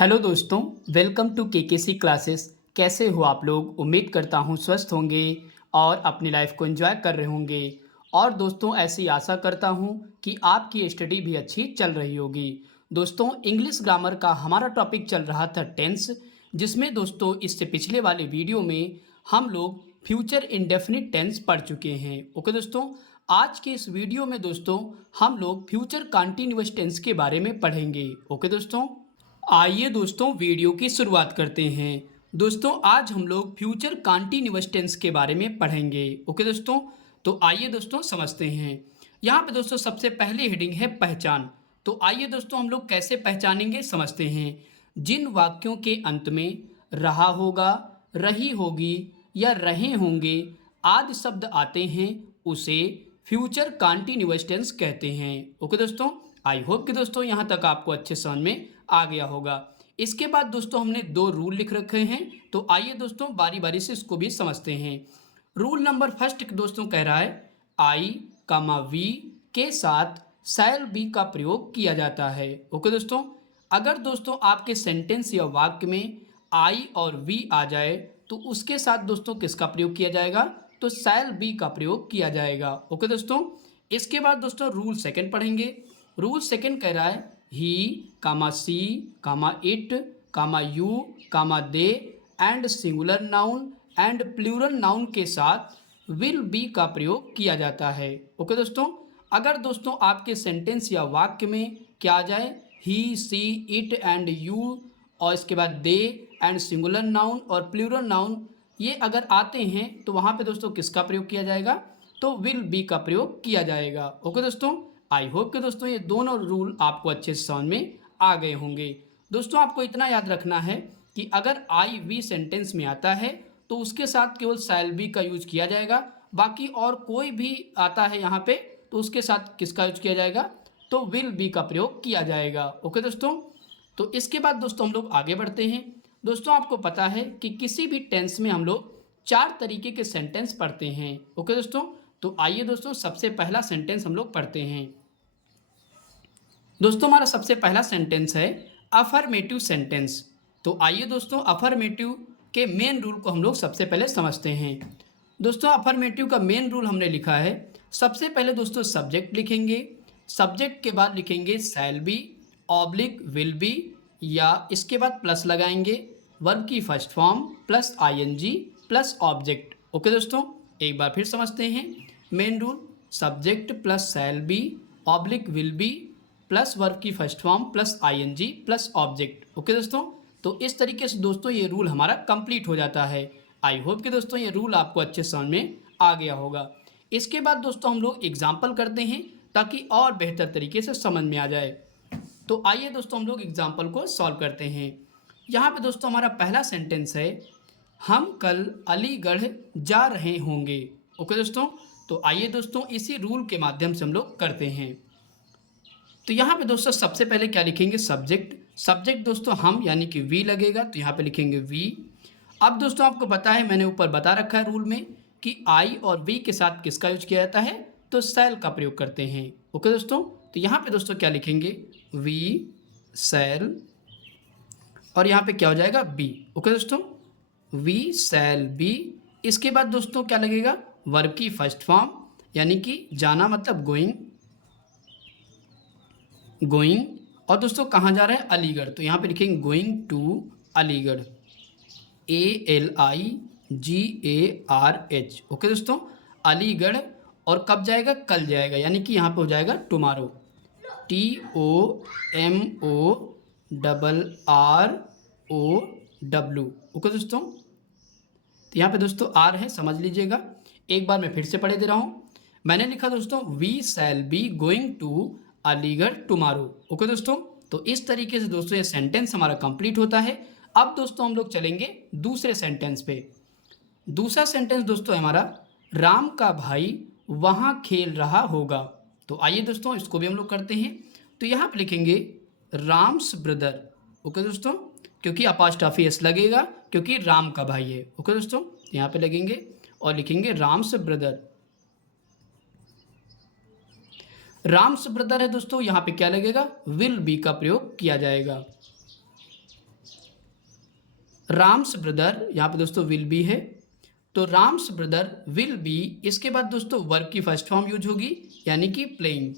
Hello दोस्तों, welcome to KKC classes. कैसे हो आप लोग? उम्मीद करता हूँ स्वस्थ होंगे और अपनी लाइफ को एंजॉय कर रहे होंगे। और दोस्तों ऐसी आशा करता हूँ कि आपकी स्टडी भी अच्छी चल रही होगी। दोस्तों इंग्लिश ग्रामर का हमारा टॉपिक चल रहा था टेंस, जिसमें दोस्तों इससे पिछले वाले वीडियो में हम लोग फ्यूचर इंडेफिनिट टेंस पढ़ चुके हैं। ओके दोस्तों, आज के इस वीडियो में दोस्तों हम लोग फ्यूचर कंटिन्यूअस टेंस के बारे में पढ़ेंगे। ओके दोस्तों, आइए दोस्तों वीडियो की शुरुआत करते हैं। दोस्तों आज हम लोग फ्यूचर कंटिन्यूअस टेंस के बारे में पढ़ेंगे। ओके दोस्तों, तो आइए दोस्तों समझते हैं। यहाँ पे दोस्तों सबसे पहली हेडिंग है पहचान। तो आइए दोस्तों हम लोग कैसे पहचानेंगे समझते हैं। जिन वाक्यों के अंत में रहा होगा, रही होगी या रहे होंगे आदि शब्द आते हैं उसे फ्यूचर कंटिन्यूअस टेंस कहते हैं। ओके दोस्तों, आई होप कि दोस्तों यहाँ तक आपको अच्छे समझ में आ गया होगा। इसके बाद दोस्तों हमने दो रूल लिख रखे हैं, तो आइए दोस्तों बारी बारी से इसको भी समझते हैं। रूल नंबर फर्स्ट दोस्तों कह रहा है आई कामा वी के साथ शैल बी का प्रयोग किया जाता है। ओके दोस्तों, अगर दोस्तों आपके सेंटेंस या वाक्य में आई और वी आ जाए तो उसके साथ दोस्तों किसका प्रयोग किया जाएगा? तो शैल बी का प्रयोग किया जाएगा। ओके दोस्तों, इसके बाद दोस्तों रूल सेकंड पढ़ेंगे। रूल सेकंड कह रहा है he comma she comma it comma you comma they and singular noun and plural noun के साथ विल बी का प्रयोग किया जाता है। ओके दोस्तों, अगर दोस्तों आपके सेंटेंस या वाक्य में क्या आ जाए ही सी इट एंड यू और इसके बाद दे एंड सिंगुलर नाउन और प्लूरल नाउन ये अगर आते हैं तो वहाँ पे दोस्तों किसका प्रयोग किया जाएगा? तो विल बी का प्रयोग किया जाएगा। ओके दोस्तों, आई होप कि दोस्तों ये दोनों रूल आपको अच्छे से समझ में आ गए होंगे। दोस्तों आपको इतना याद रखना है कि अगर आई वी सेंटेंस में आता है तो उसके साथ केवल शैल बी का यूज किया जाएगा। बाकी और कोई भी आता है यहाँ पे तो उसके साथ किसका यूज किया जाएगा? तो विल बी का प्रयोग किया जाएगा। ओके दोस्तों, तो इसके बाद दोस्तों हम लोग आगे बढ़ते हैं। दोस्तों आपको पता है कि किसी भी टेंस में हम लोग चार तरीके के सेंटेंस पढ़ते हैं। ओके दोस्तों, तो आइए दोस्तों सबसे पहला सेंटेंस हम लोग पढ़ते हैं। दोस्तों हमारा सबसे पहला सेंटेंस है अफर्मेटिव सेंटेंस। तो आइए दोस्तों अफर्मेटिव के मेन रूल को हम लोग सबसे पहले समझते हैं। दोस्तों अफर्मेटिव का मेन रूल हमने लिखा है, सबसे पहले दोस्तों सब्जेक्ट लिखेंगे, सब्जेक्ट के बाद लिखेंगे shall be oblique will be या इसके बाद प्लस लगाएंगे वर्ब की first form plus ING plus object. Okay दोस्तों, एक बार फिर समझते हैं main rule, subject plus shall be oblique will be plus verb की first form plus ING plus object. Okay दोस्तों, तो इस तरीके से दोस्तों ये रूल हमारा कंप्लीट हो जाता है। आई होप कि दोस्तों ये रूल आपको अच्छे समझ में आ गया होगा। इसके बाद दोस्तों हम लोग एग्जाम्पल करते हैं ताकि और बेहतर तरीके से समझ में आ जाए। तो आइए दोस्तों हम लोग एग्जाम्पल को सॉल्व करते हैं। यहाँ पे दोस्तों हमारा पहला सेंटेंस है हम कल अलीगढ़ जा रहे होंगे। ओके दोस्तों, तो आइए दोस्तों इसी रूल के माध्यम से हम लोग करते हैं। तो यहाँ पे दोस्तों सबसे पहले क्या लिखेंगे? सब्जेक्ट। सब्जेक्ट दोस्तों हम यानी कि वी लगेगा तो यहाँ पे लिखेंगे वी। अब दोस्तों आपको पता है मैंने ऊपर बता रखा है रूल में कि आई और वी के साथ किसका यूज किया जाता है? तो शैल का प्रयोग करते हैं। ओके दोस्तों, तो यहाँ पे दोस्तों क्या लिखेंगे? वी शैल और यहाँ पे क्या हो जाएगा? बी। ओके दोस्तों, वी शैल बी। इसके बाद दोस्तों क्या लगेगा? वर्ब की फर्स्ट फॉर्म यानी कि जाना मतलब गोइंग, गोइंग और दोस्तों कहाँ जा रहे हैं? अलीगढ़, तो यहाँ पे लिखेंगे going to Aligarh ALIGARH। Okay दोस्तों, अलीगढ़ और कब जाएगा? कल जाएगा यानी कि यहाँ पे हो जाएगा टुमारो TOMORROW। ओके दोस्तों, तो यहाँ पे दोस्तों आर है, समझ लीजिएगा। एक बार मैं फिर से पढ़े दे रहा हूँ। मैंने लिखा दोस्तों we shall be going to Aligarh tomorrow. Okay दोस्तों, तो इस तरीके से दोस्तों ये सेंटेंस हमारा कंप्लीट होता है। अब दोस्तों हम लोग चलेंगे दूसरे सेंटेंस पे। दूसरा सेंटेंस दोस्तों हमारा राम का भाई वहाँ खेल रहा होगा। तो आइए दोस्तों इसको भी हम लोग करते हैं। तो यहाँ पे लिखेंगे राम्स ब्रदर। ओके दोस्तों, क्योंकि अपॉस्ट्रोफी एस लगेगा क्योंकि राम का भाई है। ओके दोस्तों, यहाँ पे लगेंगे और लिखेंगे राम्स ब्रदर। राम्स ब्रदर है दोस्तों, यहाँ पे क्या लगेगा? विल बी का प्रयोग किया जाएगा। राम्स ब्रदर, यहाँ पे दोस्तों विल बी है, तो राम्स ब्रदर विल बी, इसके बाद दोस्तों वर्ब की फर्स्ट फॉर्म यूज होगी यानी कि प्लेइंग,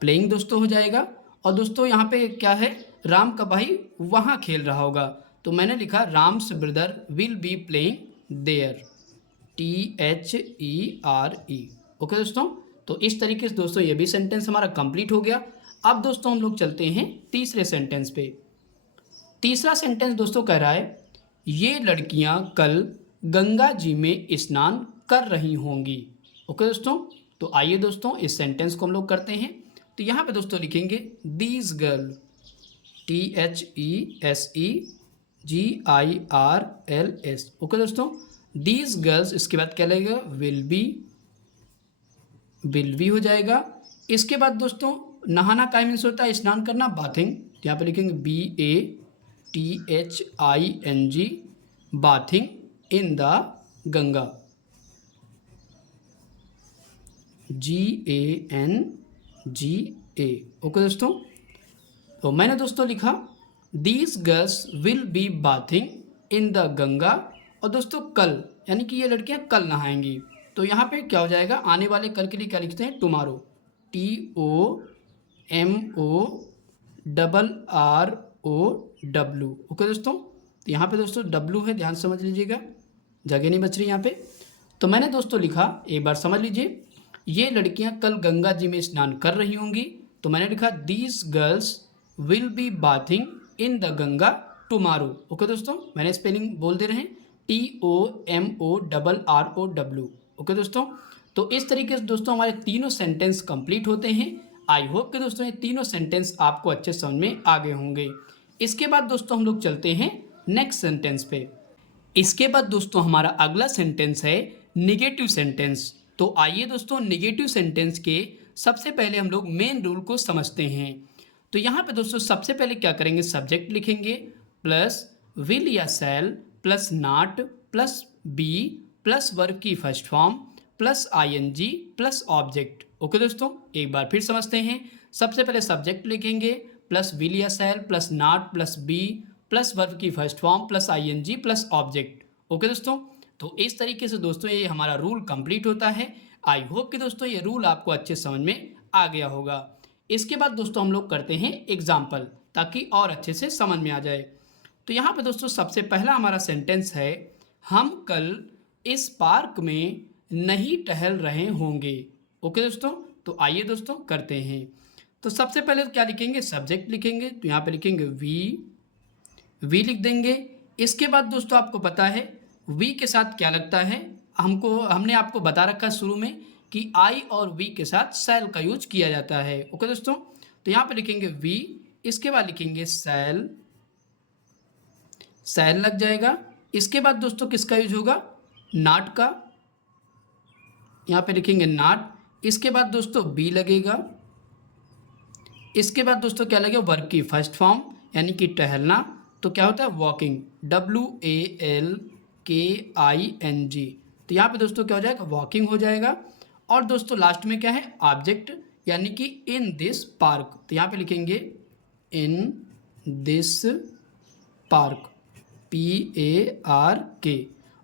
प्लेइंग दोस्तों हो जाएगा। और दोस्तों यहाँ पे क्या है, राम का भाई वहाँ खेल रहा होगा, तो मैंने लिखा Ram's brother will be playing there, THERE। Okay दोस्तों, तो इस तरीके से दोस्तों ये भी सेंटेंस हमारा कंप्लीट हो गया। अब दोस्तों हम लोग चलते हैं तीसरे सेंटेंस पे। तीसरा सेंटेंस दोस्तों कह रहा है ये लड़कियां कल गंगा जी में स्नान कर रही होंगी। ओके दोस्तों, तो आइए दोस्तों इस सेंटेंस को हम लोग करते हैं। तो यहाँ पे दोस्तों लिखेंगे दीज गर्ल, THESEGIRLS। ओके दोस्तों, दीज गर्ल्स, इसके बाद क्या लगेगा, विल बी हो जाएगा। इसके बाद दोस्तों नहाना का मीन्स होता है स्नान करना, बाथिंग, यहाँ पे लिखेंगे BATHING, bathing in the Ganga, GANGA। Okay दोस्तों, तो मैंने दोस्तों लिखा these girls will be bathing in the Ganga, और दोस्तों कल यानी कि ये लड़कियां कल नहाएंगी, तो यहाँ पे क्या हो जाएगा, आने वाले कल के लिए क्या लिखते हैं, टुमारो, TOMORROW। ओके दोस्तों, तो यहाँ पे दोस्तों W है, ध्यान समझ लीजिएगा, जगह नहीं बच रही यहाँ पे। तो मैंने दोस्तों लिखा, एक बार समझ लीजिए, ये लड़कियां कल गंगा जी में स्नान कर रही होंगी, तो मैंने लिखा these girls will be bathing in the Ganga tomorrow. Okay दोस्तों, मैंने स्पेलिंग बोल दे रहे हैं, TOMORROW। ओके दोस्तों, तो इस तरीके से दोस्तों हमारे तीनों सेंटेंस कंप्लीट होते हैं। आई होप कि दोस्तों ये तीनों सेंटेंस आपको अच्छे समझ में आ गए होंगे। इसके बाद दोस्तों हम लोग चलते हैं नेक्स्ट सेंटेंस पे। इसके बाद दोस्तों हमारा अगला सेंटेंस है निगेटिव सेंटेंस। तो आइए दोस्तों निगेटिव सेंटेंस के सबसे पहले हम लोग मेन रूल को समझते हैं। तो यहाँ पे दोस्तों सबसे पहले क्या करेंगे, सब्जेक्ट लिखेंगे प्लस विल या shall plus not plus be plus verb की first form plus ING plus object. Okay दोस्तों, एक बार फिर समझते हैं। सबसे पहले सब्जेक्ट लिखेंगे प्लस विल या shall plus not plus be plus verb की first form plus ING plus object. Okay दोस्तों, तो इस तरीके से दोस्तों ये हमारा रूल कंप्लीट होता है। आई होप कि दोस्तों ये रूल आपको अच्छे समझ में आ गया होगा। इसके बाद दोस्तों हम लोग करते हैं एग्जाम्पल, ताकि और अच्छे से समझ में आ जाए। तो यहाँ पे दोस्तों सबसे पहला हमारा सेंटेंस है हम कल इस पार्क में नहीं टहल रहे होंगे। ओके दोस्तों, तो आइए दोस्तों करते हैं। तो सबसे पहले क्या लिखेंगे, सब्जेक्ट लिखेंगे, तो यहाँ पे लिखेंगे वी लिख देंगे। इसके बाद दोस्तों आपको पता है वी के साथ क्या लगता है, हमने आपको बता रखा शुरू में कि आई और वी के साथ शैल का यूज किया जाता है। ओके दोस्तों, तो यहाँ पे लिखेंगे वी, इसके बाद लिखेंगे शैल लग जाएगा। इसके बाद दोस्तों किसका यूज होगा, नॉट का, यहाँ पे लिखेंगे नॉट। इसके बाद दोस्तों बी लगेगा। इसके बाद दोस्तों क्या लगेगा, वर्ब की फर्स्ट फॉर्म यानी कि टहलना, तो क्या होता है वॉकिंग, WALKING। तो यहाँ पे दोस्तों क्या हो जाएगा, वॉकिंग हो जाएगा। और दोस्तों लास्ट में क्या है, ऑब्जेक्ट यानी कि इन दिस पार्क, तो यहाँ पे लिखेंगे इन दिस पार्क, PARK।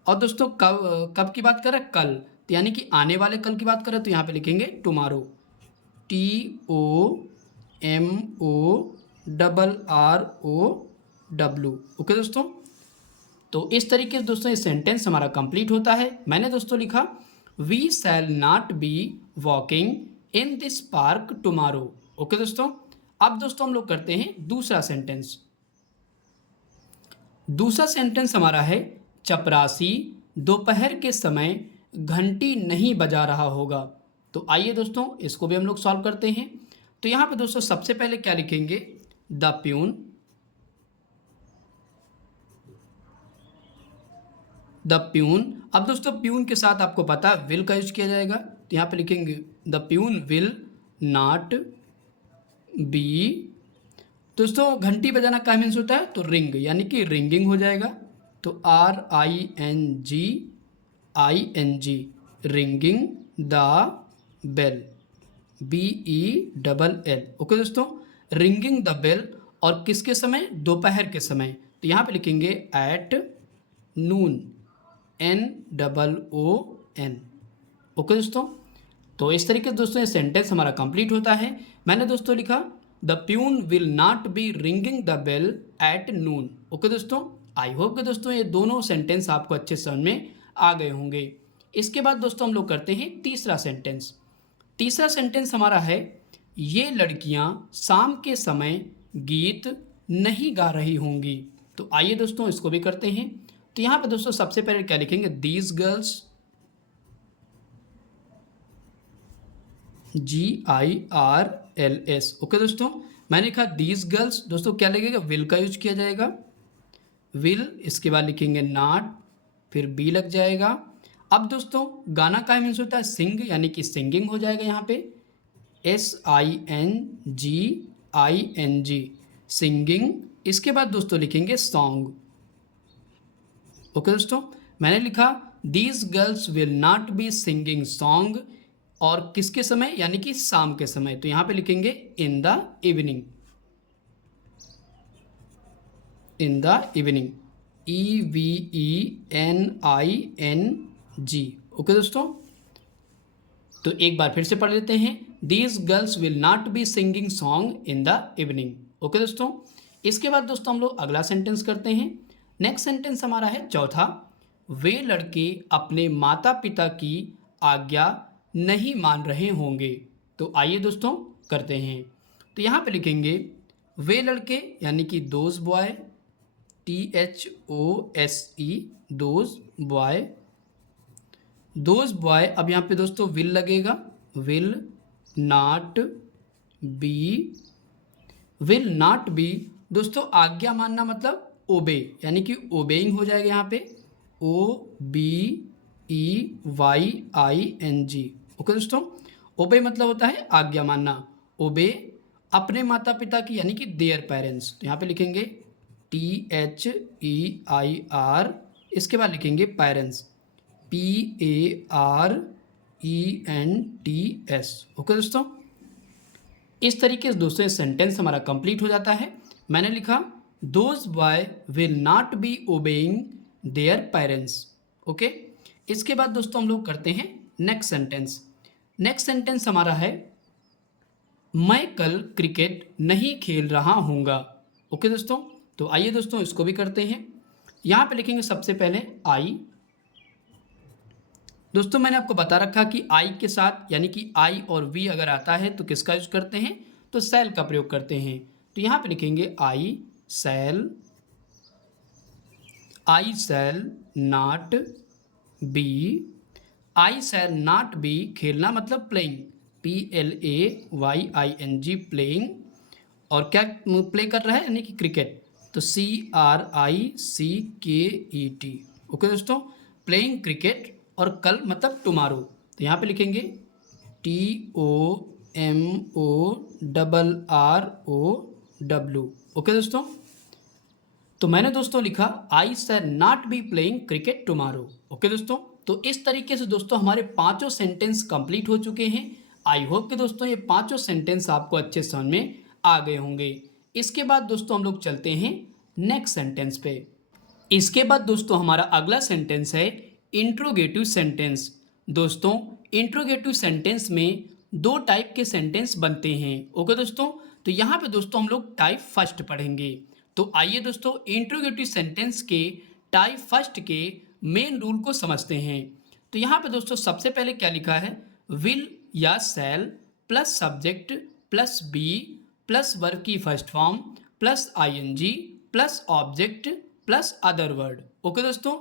और दोस्तों कब की बात कर रहे हैं, कल, तो यानी कि आने वाले कल की बात करें तो यहाँ पे लिखेंगे टुमारो, TOMORROW। ओके दोस्तों, तो इस तरीके से दोस्तों ये सेंटेंस हमारा कंप्लीट होता है। मैंने दोस्तों लिखा we shall not be walking in this park tomorrow. Okay दोस्तों, अब दोस्तों हम लोग करते हैं दूसरा सेंटेंस। दूसरा सेंटेंस हमारा है चपरासी दोपहर के समय घंटी नहीं बजा रहा होगा। तो आइए दोस्तों इसको भी हम लोग सॉल्व करते हैं। तो यहाँ पे दोस्तों सबसे पहले क्या लिखेंगे, द प्यून, अब दोस्तों प्यून के साथ आपको पता है विल का यूज किया जाएगा, तो यहाँ पे लिखेंगे the peon will not B. दोस्तों घंटी बजाना क्या मीन्स होता है, तो रिंग यानी कि रिंगिंग हो जाएगा, तो RINGING, ringing the bell, BELL। Okay दोस्तों, रिंगिंग द बेल, और किसके समय, दोपहर के समय, तो यहाँ पे लिखेंगे एट नून, NOON। ओके दोस्तों, तो इस तरीके से दोस्तों ये सेंटेंस हमारा कंप्लीट होता है। मैंने दोस्तों लिखा the peon will not be ringing the bell at noon. Okay दोस्तों, आई होप कि दोस्तों ये दोनों सेंटेंस आपको अच्छे समझ में आ गए होंगे। इसके बाद दोस्तों हम लोग करते हैं तीसरा सेंटेंस। तीसरा सेंटेंस हमारा है ये लड़कियां शाम के समय गीत नहीं गा रही होंगी। तो आइए दोस्तों इसको भी करते हैं। तो यहाँ पे दोस्तों सबसे पहले क्या लिखेंगे, दीज गर्ल्स, GIRLS। ओके दोस्तों, मैंने लिखा दीज गर्ल्स, दोस्तों क्या लगेगा, विल का यूज किया जाएगा, विल, इसके बाद लिखेंगे नॉट, फिर बी लग जाएगा। अब दोस्तों गाना का मीन्स होता है सिंग, यानी कि सिंगिंग हो जाएगा यहाँ पे, SINGING, सिंगिंग। इसके बाद दोस्तों लिखेंगे सॉन्ग। ओके दोस्तों, मैंने लिखा these girls will not be singing song, और किसके समय, यानी कि शाम के समय, तो यहाँ पे लिखेंगे in the evening, in the evening, EVENING। Okay दोस्तों, तो एक बार फिर से पढ़ लेते हैं, these girls will not be singing song in the evening. Okay दोस्तों, इसके बाद दोस्तों हम लोग अगला सेंटेंस करते हैं। नेक्स्ट सेंटेंस हमारा है चौथा, वे लड़के अपने माता पिता की आज्ञा नहीं मान रहे होंगे। तो आइए दोस्तों करते हैं। तो यहाँ पे लिखेंगे वे लड़के, यानी कि those boy, THOSE, those boy, those boy. अब यहाँ पे दोस्तों विल लगेगा, will not B, will not B दोस्तों आज्ञा मानना मतलब ओबे, यानी कि ओबेइंग हो जाएगा यहाँ पे, OBEYING। ओके दोस्तों, ओबे मतलब होता है आज्ञा मानना, ओबे अपने माता पिता की, यानी कि देयर पेरेंट्स। तो यहाँ पे लिखेंगे THEIR, इसके बाद लिखेंगे पेरेंट्स, PARENTS। ओके दोस्तों, इस तरीके से दोस्तों ये सेंटेंस हमारा कंप्लीट हो जाता है। मैंने लिखा those boy will not B obeying their parents. Okay, इसके बाद दोस्तों हम लोग करते हैं नेक्स्ट सेंटेंस। नेक्स्ट सेंटेंस हमारा है मैं कल क्रिकेट नहीं खेल रहा हूँगा। ओके दोस्तों, तो आइए दोस्तों इसको भी करते हैं। यहाँ पे लिखेंगे सबसे पहले आई। दोस्तों मैंने आपको बता रखा कि आई के साथ, यानी कि आई और वी अगर आता है तो किसका यूज करते हैं, तो शैल का प्रयोग करते हैं। तो यहाँ पे लिखेंगे I shall, I shall not be, I shall not be खेलना मतलब प्लेइंग, PLAYING, प्लेइंग, और क्या प्ले कर रहा है, यानी कि क्रिकेट, तो CRICKET। ओके दोस्तों, प्लेइंग क्रिकेट, और कल मतलब टुमारो, तो यहाँ पे लिखेंगे TOMORROW। ओके दोस्तों, तो मैंने दोस्तों लिखा I shall not be playing cricket tomorrow. Okay दोस्तों, तो इस तरीके से दोस्तों हमारे पांचों सेंटेंस कंप्लीट हो चुके हैं। आई होप कि दोस्तों ये पांचों सेंटेंस आपको अच्छे समझ में आ गए होंगे। इसके बाद दोस्तों हम लोग चलते हैं नेक्स्ट सेंटेंस पे। इसके बाद दोस्तों हमारा अगला सेंटेंस है इंट्रोगेटिव सेंटेंस। दोस्तों इंट्रोगेटिव सेंटेंस में दो टाइप के सेंटेंस बनते हैं। ओके दोस्तों, तो यहाँ पे दोस्तों हम लोग टाइप फर्स्ट पढ़ेंगे। तो आइए दोस्तों इंट्रोगेटिव सेंटेंस के टाइप फर्स्ट के मेन रूल को समझते हैं। तो यहाँ पे दोस्तों सबसे पहले क्या लिखा है, विल या shall plus subject plus be plus verb की first form plus ING plus object plus other word. Okay दोस्तों,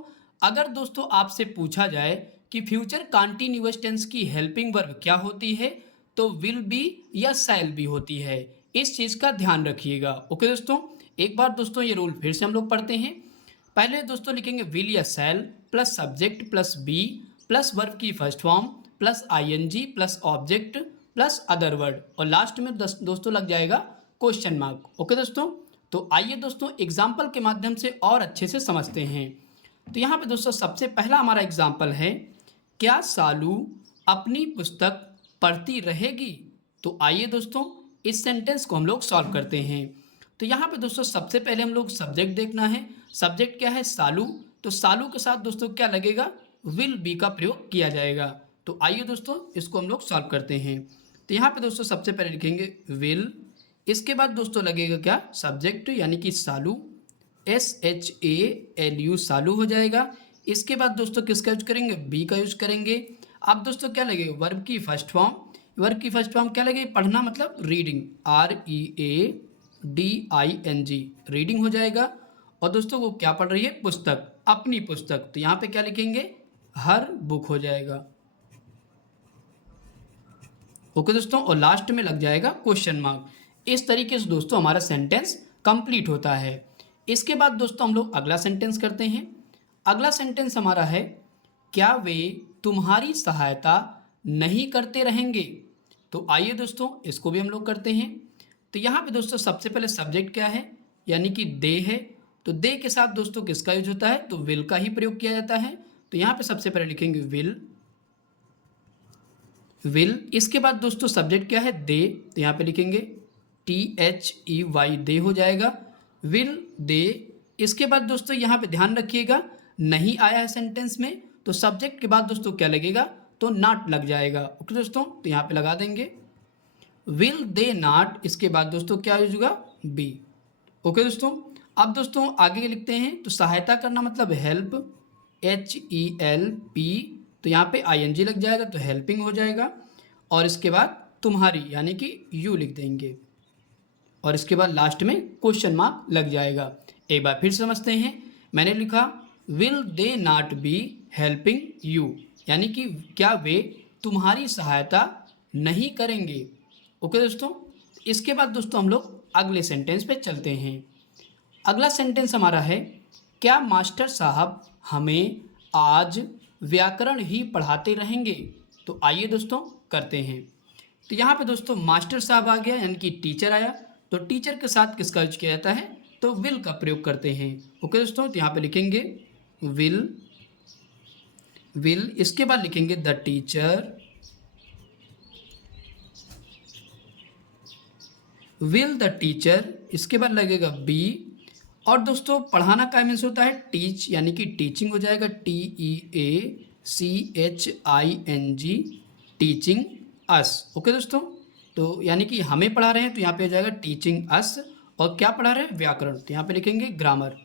अगर दोस्तों आपसे पूछा जाए कि फ्यूचर कंटीन्यूअस टेंस की हेल्पिंग वर्ब क्या होती है, तो विल बी या शैल बी होती है। इस चीज़ का ध्यान रखिएगा। ओके दोस्तों, एक बार दोस्तों ये रूल फिर से हम लोग पढ़ते हैं। पहले दोस्तों लिखेंगे विल या shall plus subject plus be plus verb की first form plus ING plus object plus other word, और लास्ट में दोस्तों लग जाएगा क्वेश्चन मार्क। ओके दोस्तों, तो आइए दोस्तों एग्जाम्पल के माध्यम से और अच्छे से समझते हैं। तो यहाँ पे दोस्तों सबसे पहला हमारा एग्जाम्पल है, क्या सालू अपनी पुस्तक पढ़ती रहेगी। तो आइए दोस्तों इस सेंटेंस को हम लोग सॉल्व करते हैं। तो यहाँ पे दोस्तों सबसे पहले हम लोग सब्जेक्ट देखना है। सब्जेक्ट क्या है? सालू। तो सालू के साथ दोस्तों क्या लगेगा? विल बी का प्रयोग किया जाएगा। तो आइए दोस्तों इसको हम लोग सॉल्व करते हैं। तो यहाँ पे दोस्तों सबसे पहले लिखेंगे विल, इसके बाद दोस्तों लगेगा क्या? सब्जेक्ट यानी कि सालू, SHALU सालू हो जाएगा। इसके बाद दोस्तों किसका यूज करेंगे? बी का यूज करेंगे। अब दोस्तों क्या लगेगा? वर्ब की फर्स्ट फॉर्म। वर्ब की फर्स्ट फॉर्म क्या लगेगी? पढ़ना मतलब रीडिंग, READING रीडिंग हो जाएगा। और दोस्तों वो क्या पढ़ रही है? पुस्तक, अपनी पुस्तक। तो यहाँ पे क्या लिखेंगे? हर बुक हो जाएगा। ओके दोस्तों, और लास्ट में लग जाएगा क्वेश्चन मार्क। इस तरीके से दोस्तों हमारा सेंटेंस कंप्लीट होता है। इसके बाद दोस्तों हम लोग अगला सेंटेंस करते हैं। अगला सेंटेंस हमारा है, क्या वे तुम्हारी सहायता नहीं करते रहेंगे? तो आइए दोस्तों इसको भी हम लोग करते हैं। तो यहाँ पे दोस्तों सबसे पहले सब्जेक्ट क्या है? यानी कि दे है। तो दे के साथ दोस्तों किसका यूज होता है? तो विल का ही प्रयोग किया जाता है। तो यहाँ पे सबसे पहले लिखेंगे विल। विल, इसके बाद दोस्तों सब्जेक्ट क्या है? दे। तो यहाँ पे लिखेंगे THEY दे हो जाएगा। Will they. इसके बाद दोस्तों यहाँ पे ध्यान रखिएगा, नहीं आया है सेंटेंस में तो सब्जेक्ट के बाद दोस्तों क्या लगेगा? तो नॉट लग जाएगा। ओके दोस्तों, तो यहाँ पे लगा देंगे विल दे नॉट। इसके बाद दोस्तों क्या यूज होगा? बी। ओके दोस्तों, अब दोस्तों आगे लिखते हैं। तो सहायता करना मतलब हेल्प, HELP। तो यहाँ पे ING लग जाएगा तो हेल्पिंग हो जाएगा। और इसके बाद तुम्हारी यानी कि यू लिख देंगे। और इसके बाद लास्ट में क्वेश्चन मार्क लग जाएगा। एक बार फिर समझते हैं। मैंने लिखा will they not be helping you, यानी कि क्या वे तुम्हारी सहायता नहीं करेंगे। ओके दोस्तों, इसके बाद दोस्तों हम लोग अगले सेंटेंस पे चलते हैं। अगला सेंटेंस हमारा है, क्या मास्टर साहब हमें आज व्याकरण ही पढ़ाते रहेंगे? तो आइए दोस्तों करते हैं। तो यहाँ पे दोस्तों मास्टर साहब आ गया यानी कि टीचर आया। तो टीचर के साथ किसका यूज किया जाता है? तो विल का प्रयोग करते हैं। ओके दोस्तों, तो यहाँ पे लिखेंगे विल। विल, इसके बाद लिखेंगे the teacher. Will the teacher, इसके बाद लगेगा बी। और दोस्तों पढ़ाना का मीन्स होता है टीच, यानी कि टीचिंग हो जाएगा, TEACHING टीचिंग अस। ओके दोस्तों, तो यानी कि हमें पढ़ा रहे हैं तो यहाँ पे हो जाएगा टीचिंग अस। और क्या पढ़ा रहे हैं? व्याकरण। तो यहाँ पे लिखेंगे ग्रामर,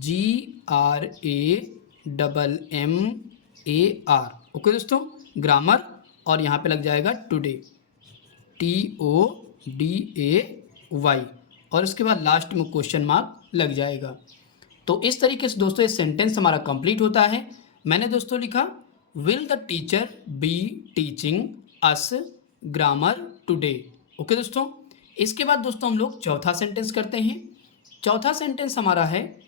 GRAMMAR। ओके दोस्तों, ग्रामर। और यहाँ पे लग जाएगा टुडे, TODAY। और इसके बाद लास्ट में क्वेश्चन मार्क लग जाएगा। तो इस तरीके से दोस्तों ये सेंटेंस हमारा कंप्लीट होता है। मैंने दोस्तों लिखा will the teacher be teaching us grammar today. Okay दोस्तों, इसके बाद दोस्तों हम लोग चौथा सेंटेंस करते हैं। चौथा सेंटेंस हमारा है,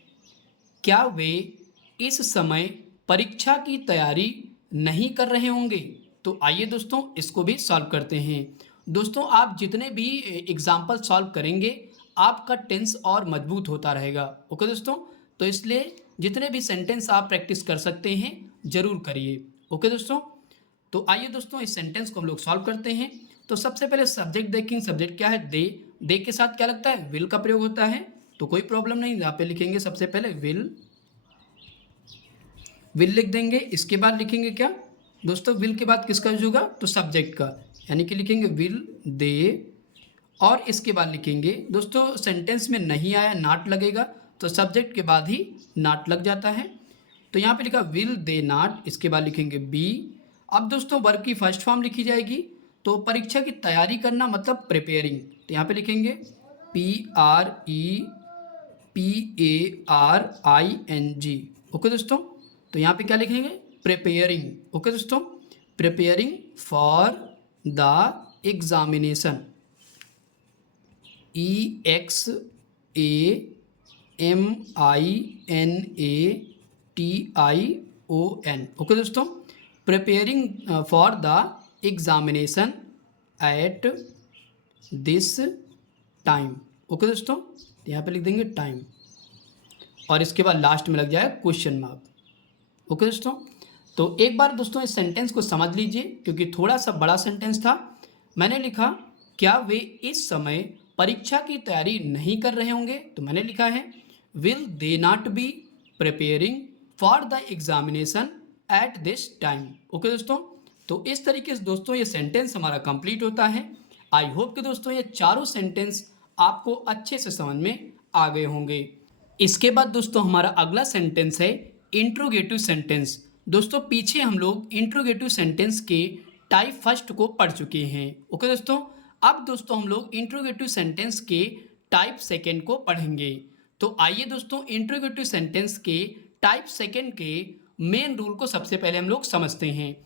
क्या वे इस समय परीक्षा की तैयारी नहीं कर रहे होंगे? तो आइए दोस्तों इसको भी सॉल्व करते हैं। दोस्तों आप जितने भी एग्जाम्पल सॉल्व करेंगे आपका टेंस और मजबूत होता रहेगा। ओके दोस्तों, तो इसलिए जितने भी सेंटेंस आप प्रैक्टिस कर सकते हैं ज़रूर करिए। ओके दोस्तों, तो आइए दोस्तों इस सेंटेंस को हम लोग सॉल्व करते हैं। तो सबसे पहले सब्जेक्ट देखेंगे। सब्जेक्ट क्या है? दे। दे के साथ क्या लगता है? विल का प्रयोग होता है। तो कोई प्रॉब्लम नहीं, यहाँ पे लिखेंगे सबसे पहले विल। विल लिख देंगे। इसके बाद लिखेंगे क्या दोस्तों? विल के बाद किसका यूज होगा? तो सब्जेक्ट का, यानी कि लिखेंगे विल दे। और इसके बाद लिखेंगे दोस्तों सेंटेंस में नहीं आया नॉट लगेगा तो सब्जेक्ट के बाद ही नॉट लग जाता है। तो यहाँ पे लिखा विल दे नॉट, इसके बाद लिखेंगे बी। अब दोस्तों वर्ब की फर्स्ट फॉर्म लिखी जाएगी। तो परीक्षा की तैयारी करना मतलब प्रिपेयरिंग। तो यहाँ पे लिखेंगे PREPARING। ओके दोस्तों, तो यहाँ पे क्या लिखेंगे? प्रिपेयरिंग। ओके दोस्तों, preparing for the examination, EXAMINATION। Okay दोस्तों, preparing for the examination at this time. Okay दोस्तों, यहाँ पे लिख देंगे टाइम। और इसके बाद लास्ट में लग जाएगा क्वेश्चन मार्क। ओके दोस्तों, तो एक बार दोस्तों इस सेंटेंस को समझ लीजिए क्योंकि थोड़ा सा बड़ा सेंटेंस था। मैंने लिखा क्या वे इस समय परीक्षा की तैयारी नहीं कर रहे होंगे? तो मैंने लिखा है will they not be preparing for the examination at this time. Okay दोस्तों, तो इस तरीके से दोस्तों ये सेंटेंस हमारा कंप्लीट होता है। आई होप कि दोस्तों ये चारों सेंटेंस आपको अच्छे से समझ में आ गए होंगे। इसके बाद दोस्तों हमारा अगला सेंटेंस है इंट्रोगेटिव सेंटेंस। दोस्तों पीछे हम लोग इंट्रोगेटिव सेंटेंस के टाइप फर्स्ट को पढ़ चुके हैं। ओके दोस्तों, अब दोस्तों हम लोग इंट्रोगेटिव सेंटेंस के टाइप सेकेंड को पढ़ेंगे। तो आइए दोस्तों इंट्रोगेटिव सेंटेंस के टाइप सेकेंड के मेन रूल को सबसे पहले हम लोग समझते हैं।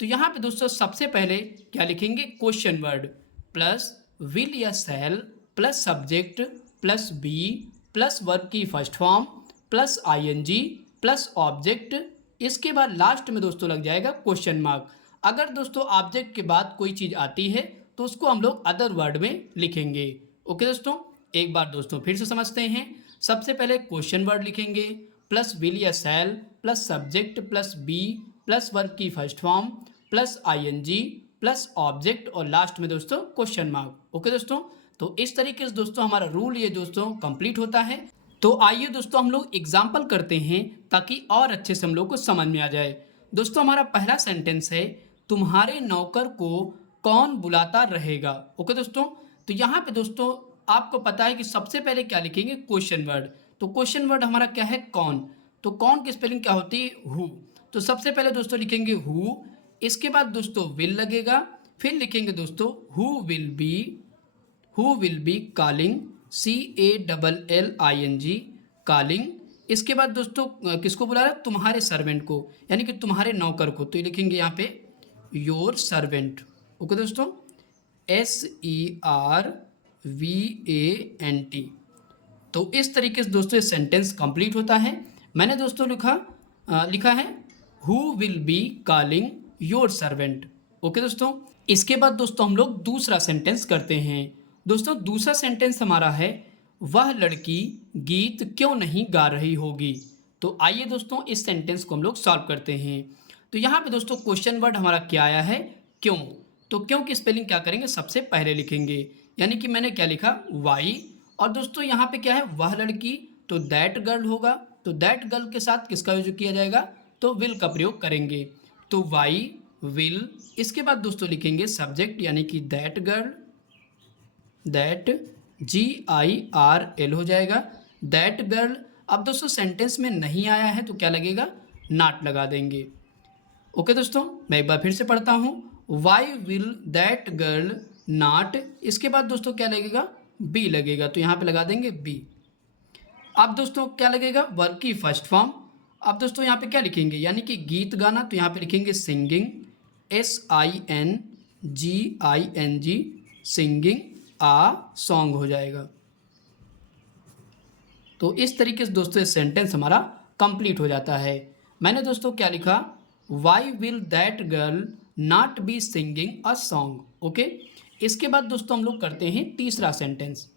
तो यहाँ पे दोस्तों सबसे पहले क्या लिखेंगे, क्वेश्चन वर्ड प्लस विल या shall plus subject plus be plus verb की first form plus ING plus object. इसके बाद लास्ट में दोस्तों लग जाएगा क्वेश्चन मार्क। अगर दोस्तों ऑब्जेक्ट के बाद कोई चीज़ आती है तो उसको हम लोग अदर वर्ड में लिखेंगे। ओके दोस्तों, एक बार दोस्तों फिर से समझते हैं। सबसे पहले क्वेश्चन वर्ड लिखेंगे प्लस विल या shall plus subject plus be plus verb की first form plus ING plus object और लास्ट में दोस्तों क्वेश्चन मार्क। ओके दोस्तों, तो इस तरीके से दोस्तों हमारा रूल ये दोस्तों कंप्लीट होता है। तो आइए दोस्तों हम लोग एग्जाम्पल करते हैं ताकि और अच्छे से हम लोग को समझ में आ जाए। दोस्तों हमारा पहला सेंटेंस है तुम्हारे नौकर को कौन बुलाता रहेगा। ओके दोस्तों, तो यहाँ पे दोस्तों आपको पता है कि सबसे पहले क्या लिखेंगे, क्वेश्चन वर्ड। तो क्वेश्चन वर्ड हमारा क्या है, कौन। तो कौन की स्पेलिंग क्या होती है, हु। तो सबसे पहले दोस्तों लिखेंगे हु, इसके बाद दोस्तों विल लगेगा, फिर लिखेंगे दोस्तों who will be calling, CALLING calling. इसके बाद दोस्तों किसको बुला रहा है, तुम्हारे सर्वेंट को, यानी कि तुम्हारे नौकर को। तो ये लिखेंगे यहाँ पे योर सर्वेंट। ओके दोस्तों, SERVANT। तो इस तरीके से दोस्तों ये सेंटेंस कंप्लीट होता है। मैंने दोस्तों लिखा है who will be calling your servant. Okay दोस्तों, इसके बाद दोस्तों हम लोग दूसरा सेंटेंस करते हैं। दोस्तों दूसरा सेंटेंस हमारा है वह लड़की गीत क्यों नहीं गा रही होगी। तो आइए दोस्तों इस सेंटेंस को हम लोग सॉल्व करते हैं। तो यहाँ पे दोस्तों क्वेश्चन वर्ड हमारा क्या आया है, क्यों। तो क्यों की स्पेलिंग क्या करेंगे, सबसे पहले लिखेंगे, यानी कि मैंने क्या लिखा, वाई। और दोस्तों यहाँ पे क्या है, वह लड़की, तो दैट गर्ल होगा। तो दैट गर्ल के साथ किसका यूज किया जाएगा, तो विल का प्रयोग करेंगे। तो वाई विल, इसके बाद दोस्तों लिखेंगे सब्जेक्ट यानी कि दैट गर्ल, दैट GIRL हो जाएगा, दैट गर्ल। अब दोस्तों सेंटेंस में नहीं आया है तो क्या लगेगा, नॉट लगा देंगे। ओके दोस्तों, मैं एक बार फिर से पढ़ता हूँ, why will that girl not, इसके बाद दोस्तों क्या लगेगा, बी लगेगा, तो यहाँ पे लगा देंगे बी। अब दोस्तों क्या लगेगा, वर्ब की फर्स्ट फॉर्म। अब दोस्तों यहाँ पे क्या लिखेंगे, यानी कि गीत गाना, तो यहाँ पे लिखेंगे सिंगिंग, SINGING सिंगिंग, सॉन्ग हो जाएगा। तो इस तरीके से दोस्तों सेंटेंस हमारा कंप्लीट हो जाता है। मैंने दोस्तों क्या लिखा, why will that girl not be singing a song. Okay, इसके बाद दोस्तों हम लोग करते हैं तीसरा सेंटेंस।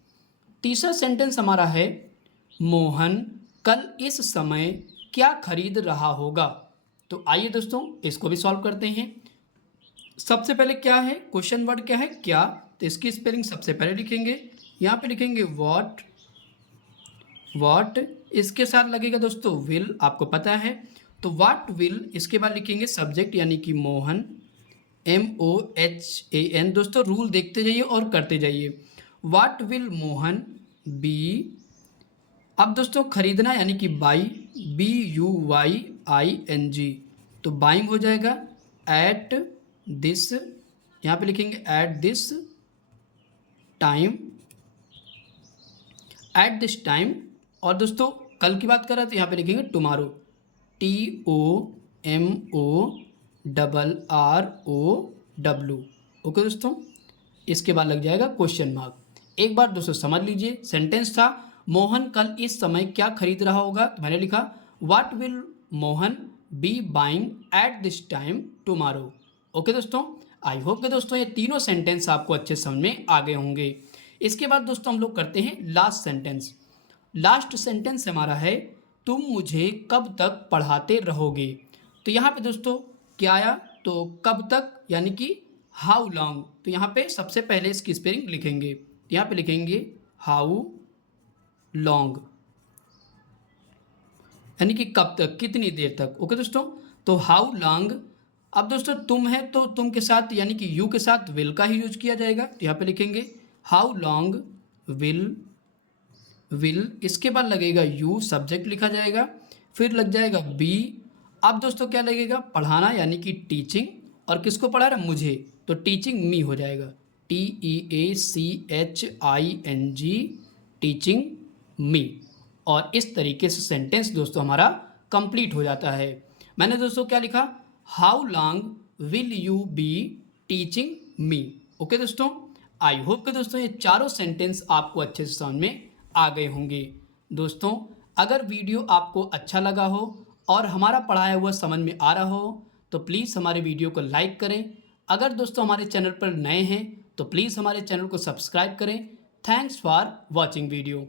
तीसरा सेंटेंस हमारा है मोहन कल इस समय क्या खरीद रहा होगा। तो आइए दोस्तों इसको भी सॉल्व करते हैं। सबसे पहले क्या है, क्वेश्चन वर्ड क्या है, क्या। तो इसकी स्पेलिंग सबसे पहले लिखेंगे, यहाँ पे लिखेंगे वॉट, इसके साथ लगेगा दोस्तों विल, आपको पता है। तो व्हाट विल, इसके बाद लिखेंगे सब्जेक्ट यानी कि मोहन, MOHAN। दोस्तों रूल देखते जाइए और करते जाइए। What will Mohan be. अब दोस्तों खरीदना यानी कि बाई, BUYING, तो बाइंग हो जाएगा। एट दिस, यहाँ पे लिखेंगे एट दिस टाइम। और दोस्तों कल की बात कर रहे हैं तो यहाँ पे लिखेंगे टुमारो, TOMORROW। ओके दोस्तों, इसके बाद लग जाएगा क्वेश्चन मार्क। एक बार दोस्तों समझ लीजिए, सेंटेंस था मोहन कल इस समय क्या खरीद रहा होगा, तो मैंने लिखा what will Mohan B buying eight this time tomorrow. Okay दोस्तों, आई होप कि दोस्तों ये तीनों सेंटेंस आपको अच्छे समझ में आ गए होंगे। इसके बाद दोस्तों हम लोग करते हैं लास्ट सेंटेंस। लास्ट सेंटेंस हमारा है तुम मुझे कब तक पढ़ाते रहोगे। तो यहाँ पे दोस्तों क्या आया, तो कब तक यानी कि हाउ लॉन्ग, तो यहाँ पे सबसे पहले इसकी स्पेलिंग लिखेंगे। यहाँ पे लिखेंगे हाउ लॉन्ग, यानी कि कब तक, कितनी देर तक। ओके दोस्तों, तो हाउ लॉन्ग। अब दोस्तों तुम है तो तुम के साथ यानी कि यू के साथ विल का ही यूज किया जाएगा। तो यहाँ पे लिखेंगे हाउ लॉन्ग विल, इसके बाद लगेगा यू, सब्जेक्ट लिखा जाएगा, फिर लग जाएगा बी। अब दोस्तों क्या लगेगा, पढ़ाना यानी कि टीचिंग, और किसको पढ़ा रहा है, मुझे, तो टीचिंग मी हो जाएगा, TEACHING, टीचिंग मी। और इस तरीके से सेंटेंस दोस्तों हमारा कंप्लीट हो जाता है। मैंने दोस्तों क्या लिखा, how long will you be teaching me. Okay दोस्तों, आई होप कि दोस्तों ये चारों सेंटेंस आपको अच्छे से समझ में आ गए होंगे। दोस्तों अगर वीडियो आपको अच्छा लगा हो और हमारा पढ़ाया हुआ समझ में आ रहा हो तो प्लीज़ हमारे वीडियो को लाइक करें। अगर दोस्तों हमारे चैनल पर नए हैं तो प्लीज़ हमारे चैनल को सब्सक्राइब करें। Thanks for watching video.